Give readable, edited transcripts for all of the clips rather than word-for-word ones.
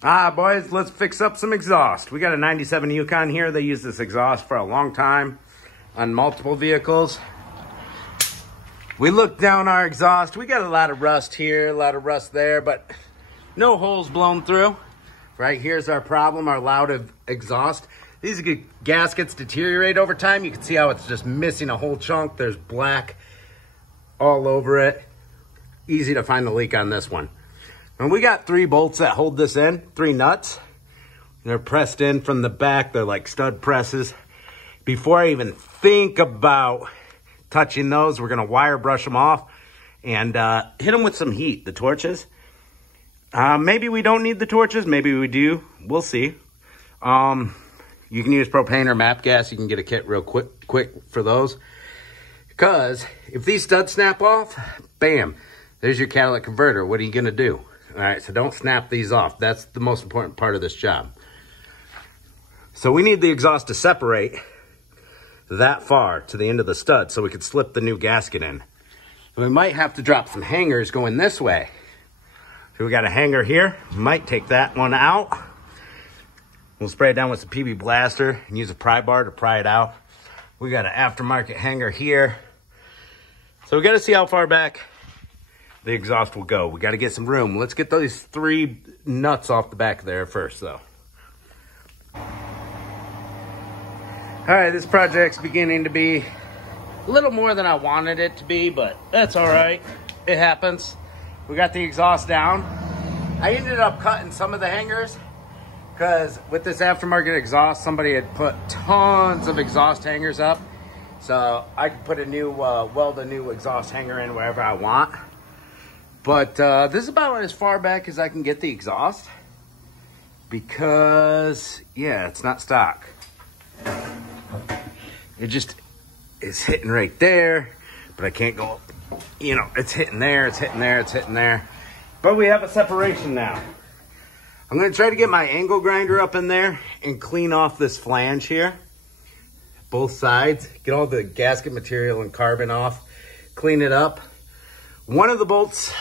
Boys, let's fix up some exhaust. We got a 97 Yukon here. They use this exhaust for a long time on multiple vehicles. We looked down our exhaust. We got a lot of rust here, a lot of rust there, but no holes blown through. Right here's our problem, our loud exhaust. These gaskets deteriorate over time. You can see how it's just missing a whole chunk. There's black all over it. Easy to find the leak on this one. And we got 3 bolts that hold this in, 3 nuts. They're pressed in from the back. They're like stud presses. Before I even think about touching those, we're gonna wire brush them off and hit them with some heat, the torches. Maybe we don't need the torches, maybe we do, we'll see. You can use propane or MAP gas. You can get a kit real quick for those. Because if these studs snap off, bam, there's your catalytic converter. What are you gonna do? All right, so don't snap these off. That's the most important part of this job. So we need the exhaust to separate that far to the end of the stud so we could slip the new gasket in. So we might have to drop some hangers going this way. So we got a hanger here. We might take that one out. We'll spray it down with some PB Blaster and use a pry bar to pry it out. We got an aftermarket hanger here. So we got to see how far back the exhaust will go. We got to get some room. Let's get those 3 nuts off the back there first, though. All right, this project's beginning to be a little more than I wanted it to be, but that's all right. It happens. We got the exhaust down. I ended up cutting some of the hangers because with this aftermarket exhaust, somebody had put tons of exhaust hangers up. So I could put a new, weld a new exhaust hanger in wherever I want. But this is about as far back as I can get the exhaust because, yeah, it's not stock. It just is hitting right there, but I can't go, you know, it's hitting there, it's hitting there, it's hitting there. But we have a separation now. I'm gonna try to get my angle grinder up in there and clean off this flange here. Both sides, get all the gasket material and carbon off, clean it up. One of the bolts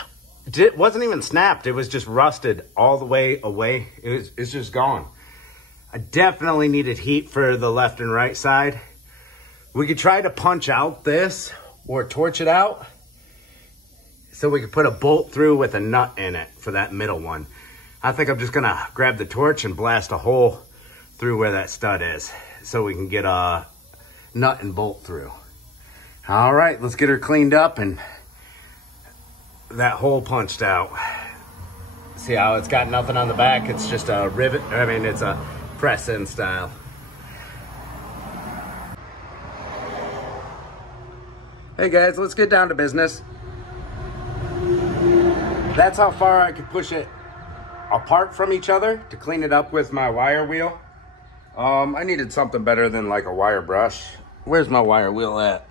wasn't even snapped. It was just rusted all the way away. It's just gone. I definitely needed heat for the left and right side. We could try to punch out this or torch it out so we could put a bolt through with a nut in it for that middle one. I think I'm just gonna grab the torch and blast a hole through where that stud is so we can get a nut and bolt through. All right, let's get her cleaned up and that hole punched out. See how it's got nothing on the back? It's just a rivet, I mean, it's a press-in style. Hey guys, let's get down to business. That's how far I could push it apart from each other to clean it up with my wire wheel. I needed something better than like a wire brush. Where's my wire wheel at?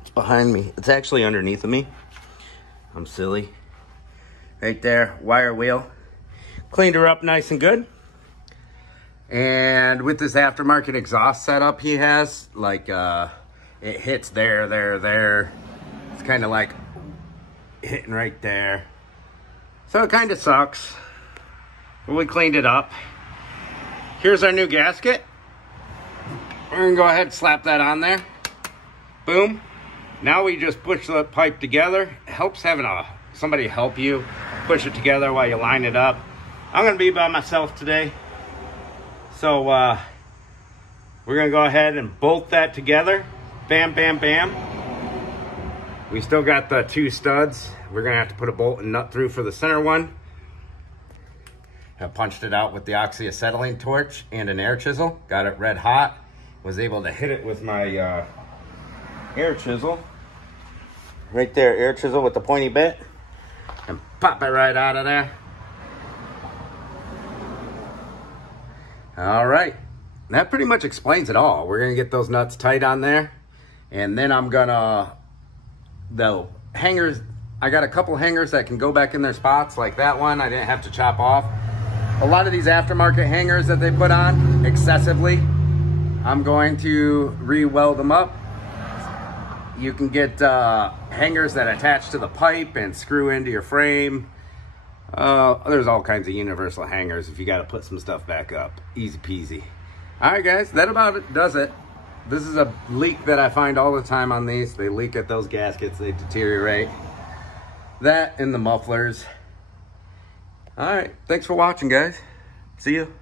It's behind me. It's actually underneath of me. I'm silly. Right there, wire wheel. Cleaned her up nice and good. And with this aftermarket exhaust setup he has, like it hits there. It's kind of like hitting right there. So it kind of sucks. But we cleaned it up. Here's our new gasket. We're gonna go ahead and slap that on there. Boom. Now we just push the pipe together. It helps having somebody help you push it together while you line it up. I'm gonna be by myself today. So we're gonna go ahead and bolt that together. Bam, bam, bam. We still got the 2 studs. We're gonna have to put a bolt and nut through for the center one. I punched it out with the oxyacetylene torch and an air chisel. Got it red hot. Was able to hit it with my air chisel. Right there, air chisel with the pointy bit. And pop it right out of there. All right, that pretty much explains it all. We're gonna get those nuts tight on there. And then I'm gonna, the hangers, I got a couple hangers that can go back in their spots, like that one I didn't have to chop off. A lot of these aftermarket hangers that they put on excessively, I'm going to re-weld them up. You can get hangers that attach to the pipe and screw into your frame. There's all kinds of universal hangers if you got to put some stuff back up. Easy peasy. All right, guys, that about it does it. This is a leak that I find all the time on these. They leak at those gaskets. They deteriorate. That and the mufflers. All right, thanks for watching, guys. See you.